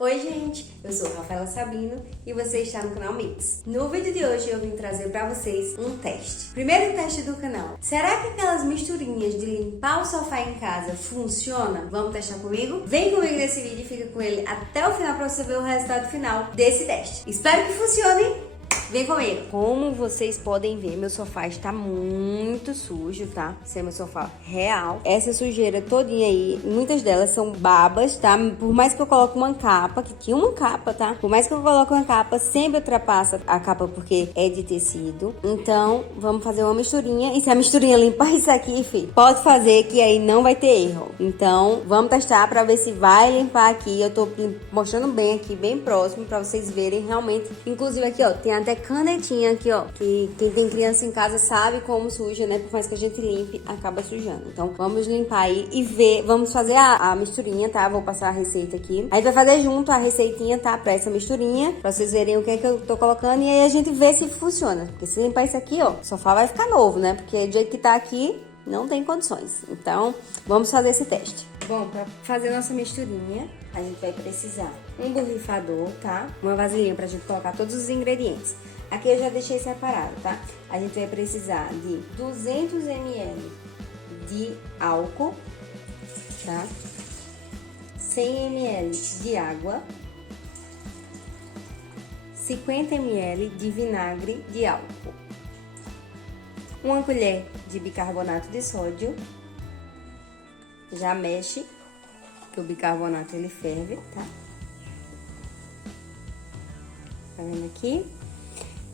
Oi gente, eu sou Rafaela Sabino e você está no canal Mix. No vídeo de hoje eu vim trazer pra vocês um teste. Primeiro teste do canal. Será que aquelas misturinhas de limpar o sofá em casa funciona? Vamos testar comigo? Vem comigo nesse vídeo e fica com ele até o final pra você ver o resultado final desse teste. Espero que funcione! Vem comigo! Como vocês podem ver, meu sofá está muito sujo, tá? Esse é meu sofá real. Essa sujeira todinha aí, muitas delas são babas, tá? Por mais que eu coloque uma capa, que tinha uma capa, tá? Por mais que eu coloque uma capa, sempre ultrapassa a capa porque é de tecido. Então, vamos fazer uma misturinha. E se a misturinha limpar isso aqui, filho, pode fazer que aí não vai ter erro. Então, vamos testar pra ver se vai limpar aqui. Eu tô mostrando bem aqui, bem próximo, pra vocês verem realmente. Inclusive aqui, ó, tem até canetinha aqui, ó, que quem tem criança em casa sabe como suja, né? Por mais que a gente limpe, acaba sujando. Então, vamos limpar aí e ver, vamos fazer a misturinha, tá? Vou passar a receita aqui. Aí vai fazer junto a receitinha, tá? Pra essa misturinha, pra vocês verem o que é que eu tô colocando e aí a gente vê se funciona. Porque se limpar isso aqui, ó, o sofá vai ficar novo, né? Porque do jeito que tá aqui, não tem condições. Então, vamos fazer esse teste. Bom, pra fazer nossa misturinha, a gente vai precisar um borrifador, tá? Uma vasilhinha pra gente colocar todos os ingredientes. Aqui eu já deixei separado, tá? A gente vai precisar de 200 ml de álcool, tá? 100 ml de água, 50 ml de vinagre de álcool, uma colher de bicarbonato de sódio. Já mexe, que o bicarbonato ele ferve, tá? Tá vendo aqui?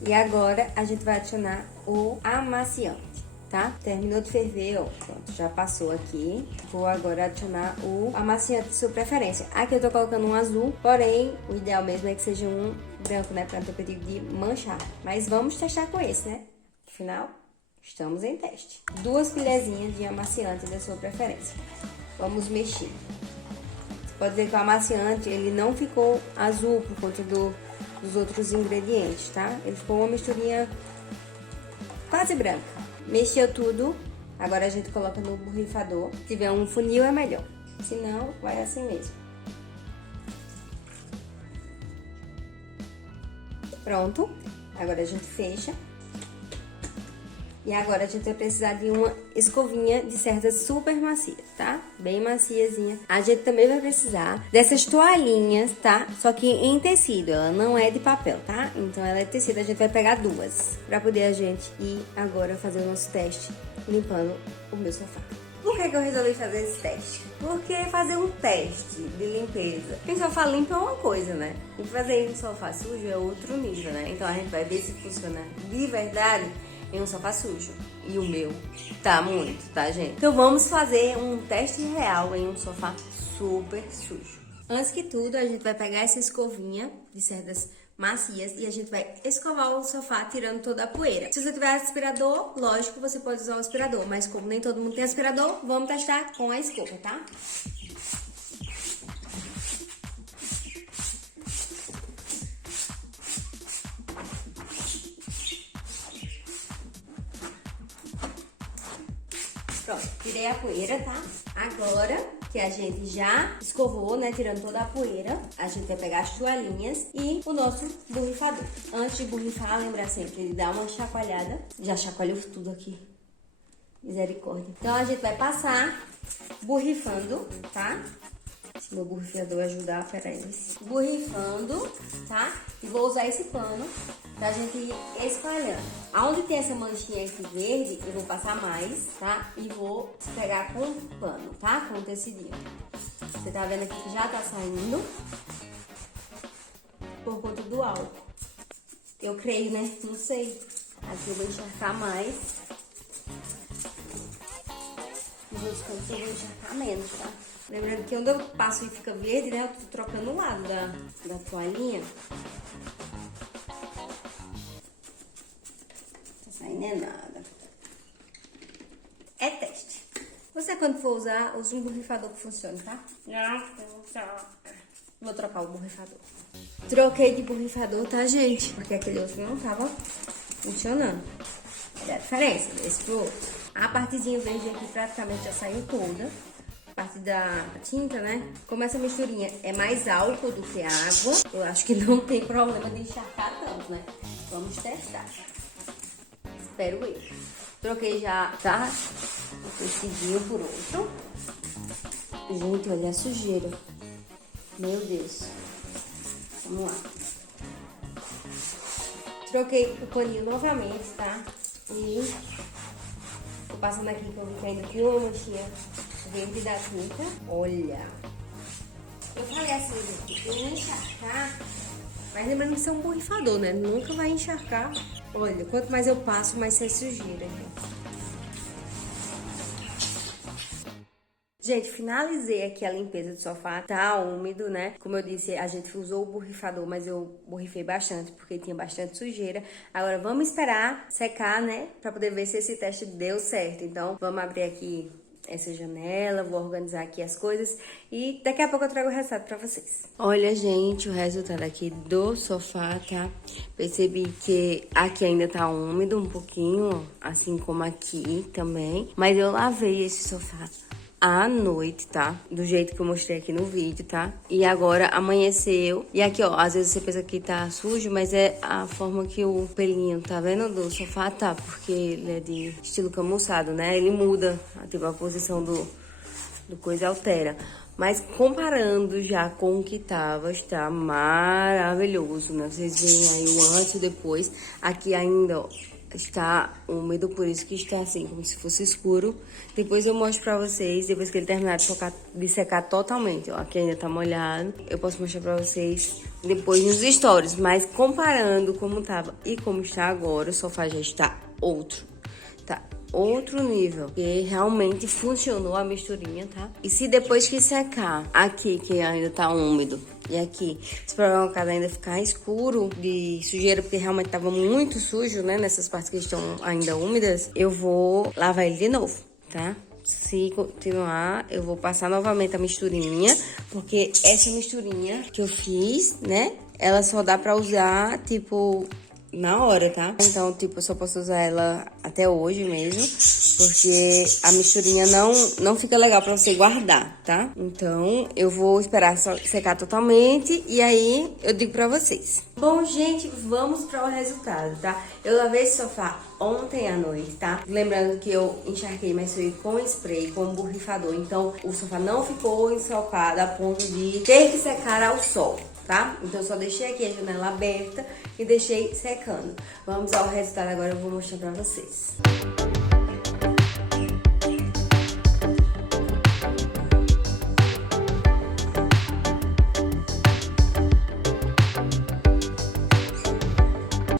E agora a gente vai adicionar o amaciante, tá? Terminou de ferver, ó, pronto, já passou aqui. Vou agora adicionar o amaciante de sua preferência. Aqui eu tô colocando um azul, porém o ideal mesmo é que seja um branco, né? Pra não ter perigo de manchar. Mas vamos testar com esse, né? Afinal, estamos em teste. 2 colherzinhas de amaciante da sua preferência. Vamos mexer. Você pode ver que o amaciante, ele não ficou azul por conta dos outros ingredientes, tá? Ele ficou uma misturinha quase branca. Mexeu tudo. Agora a gente coloca no borrifador. Se tiver um funil é melhor. Se não, vai assim mesmo. Pronto. Agora a gente fecha. E agora a gente vai precisar de uma escovinha de cerdas super macias, tá? Bem maciazinha. A gente também vai precisar dessas toalhinhas, tá? Só que em tecido, ela não é de papel, tá? Então ela é de tecido, a gente vai pegar 2 pra poder a gente ir agora fazer o nosso teste limpando o meu sofá. Por que eu resolvi fazer esse teste? Porque fazer um teste de limpeza em sofá limpo é uma coisa, né? E fazer em sofá sujo é outro nível, né? Então a gente vai ver se funciona de verdade em um sofá sujo. E o meu tá muito, tá, gente? Então vamos fazer um teste real em um sofá super sujo. Antes que tudo, a gente vai pegar essa escovinha de cerdas macias e a gente vai escovar o sofá tirando toda a poeira. Se você tiver aspirador, lógico, você pode usar o aspirador, mas como nem todo mundo tem aspirador, vamos testar com a escova, tá? Pronto, tirei a poeira, tá? Agora que a gente já escovou, né, tirando toda a poeira, a gente vai pegar as toalhinhas e o nosso borrifador. Antes de borrifar, lembra sempre de dar uma chacoalhada. Já chacoalhou tudo aqui. Misericórdia. Então a gente vai passar borrifando, tá? Se meu borrifador ajudar, peraí. Borrifando, tá? E vou usar esse pano pra gente ir espalhando. Aonde tem essa manchinha aqui verde, eu vou passar mais, tá? E vou pegar com o pano, tá? Com o tecidinho. Você tá vendo aqui que já tá saindo por conta do álcool. Eu creio, né? Não sei. Aqui eu vou encharcar mais. Nos outros cantos eu vou encharcar menos, tá? Lembrando que quando eu passo e fica verde, né? Eu tô trocando o lado da toalhinha. Tá saindo é nada. É teste. Você, quando for usar, use um borrifador que funcione, tá? Não, vou trocar o borrifador. Troquei de borrifador, tá, gente? Porque aquele outro não tava funcionando. Olha a diferença desse pro outro. A partezinha verde aqui praticamente já saiu toda. parte da tinta, né? Como essa misturinha é mais álcool do que água, eu acho que não tem problema de encharcar tanto, né? Vamos testar. Espero eu. Troquei já, tá? Esse por outro. Gente, olha a sujeira. Meu Deus. Vamos lá. Troquei o paninho novamente, tá? E tô passando aqui que eu vi que ainda tinha uma manchinha verde da tinta. Olha. Eu falei assim, gente, eu ia encharcar. Mas lembrando que isso é um borrifador, né? Nunca vai encharcar. Olha, quanto mais eu passo, mais sai sujeira, gente. Gente, finalizei aqui a limpeza do sofá, tá úmido, né? Como eu disse, a gente usou o borrifador, mas eu borrifei bastante, porque tinha bastante sujeira. Agora vamos esperar secar, né? Pra poder ver se esse teste deu certo. Então, vamos abrir aqui essa janela, vou organizar aqui as coisas e daqui a pouco eu trago o resultado pra vocês. Olha, gente, o resultado aqui do sofá, tá? Percebi que aqui ainda tá úmido um pouquinho, assim como aqui também. Mas eu lavei esse sofá à noite, tá? Do jeito que eu mostrei aqui no vídeo, tá? E agora amanheceu. E aqui, ó, às vezes você pensa que tá sujo, mas é a forma que o pelinho, tá vendo? Do sofá tá, porque ele é de estilo camuçado, né? Ele muda, tipo, a posição do coisa altera. Mas comparando já com o que tava, está maravilhoso, né? Vocês veem aí o antes e o depois. Aqui ainda, ó, está úmido, por isso que está assim, como se fosse escuro. Depois eu mostro pra vocês, depois que ele terminar de secar totalmente. Ó, aqui ainda tá molhado. Eu posso mostrar pra vocês depois nos stories. Mas comparando como tava e como está agora, o sofá já está outro. Tá outro nível, que realmente funcionou a misturinha, tá? E se depois que secar, aqui que ainda tá úmido, e aqui, se por algum caso ainda ficar escuro de sujeira, porque realmente tava muito sujo, né? Nessas partes que estão ainda úmidas, eu vou lavar ele de novo, tá? Se continuar, eu vou passar novamente a misturinha, porque essa misturinha que eu fiz, né? Ela só dá pra usar, tipo, na hora, tá? Então, tipo, eu só posso usar ela até hoje mesmo, porque a misturinha não fica legal pra você guardar, tá? Então, eu vou esperar secar totalmente e aí eu digo pra vocês. Bom, gente, vamos para o resultado, tá? Eu lavei esse sofá ontem à noite, tá? Lembrando que eu encharquei, mas foi com spray, com borrifador. Então, o sofá não ficou ensopado a ponto de ter que secar ao sol, tá? Então, eu só deixei aqui a janela aberta e deixei secando. Vamos ao resultado agora, eu vou mostrar pra vocês.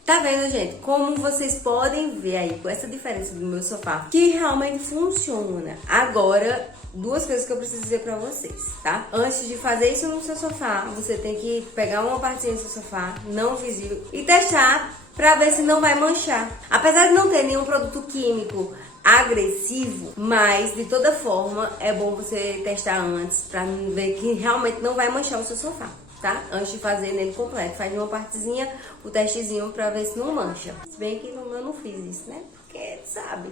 Tá vendo, gente? Como vocês podem ver aí, com essa diferença do meu sofá, que realmente funciona. Agora, duas coisas que eu preciso dizer pra vocês, tá? Antes de fazer isso no seu sofá, você tem que pegar uma partezinha do seu sofá, não visível, e testar pra ver se não vai manchar. Apesar de não ter nenhum produto químico agressivo, mas de toda forma é bom você testar antes pra ver que realmente não vai manchar o seu sofá, tá? Antes de fazer nele completo, faz uma partezinha, o testezinho pra ver se não mancha. Se bem que eu não fiz isso, né? Porque, sabe,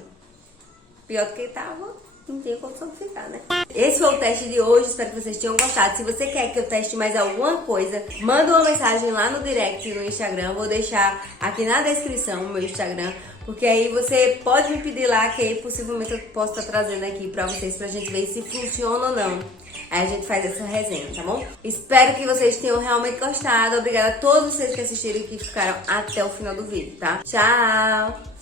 pior do que tava, não tinha condição de ficar, né? Esse foi o teste de hoje, espero que vocês tenham gostado. Se você quer que eu teste mais alguma coisa, manda uma mensagem lá no direct no Instagram. Vou deixar aqui na descrição o meu Instagram, porque aí você pode me pedir lá, que aí possivelmente eu posso estar trazendo aqui pra vocês, pra gente ver se funciona ou não. Aí a gente faz essa resenha, tá bom? Espero que vocês tenham realmente gostado. Obrigada a todos vocês que assistiram e que ficaram até o final do vídeo, tá? Tchau!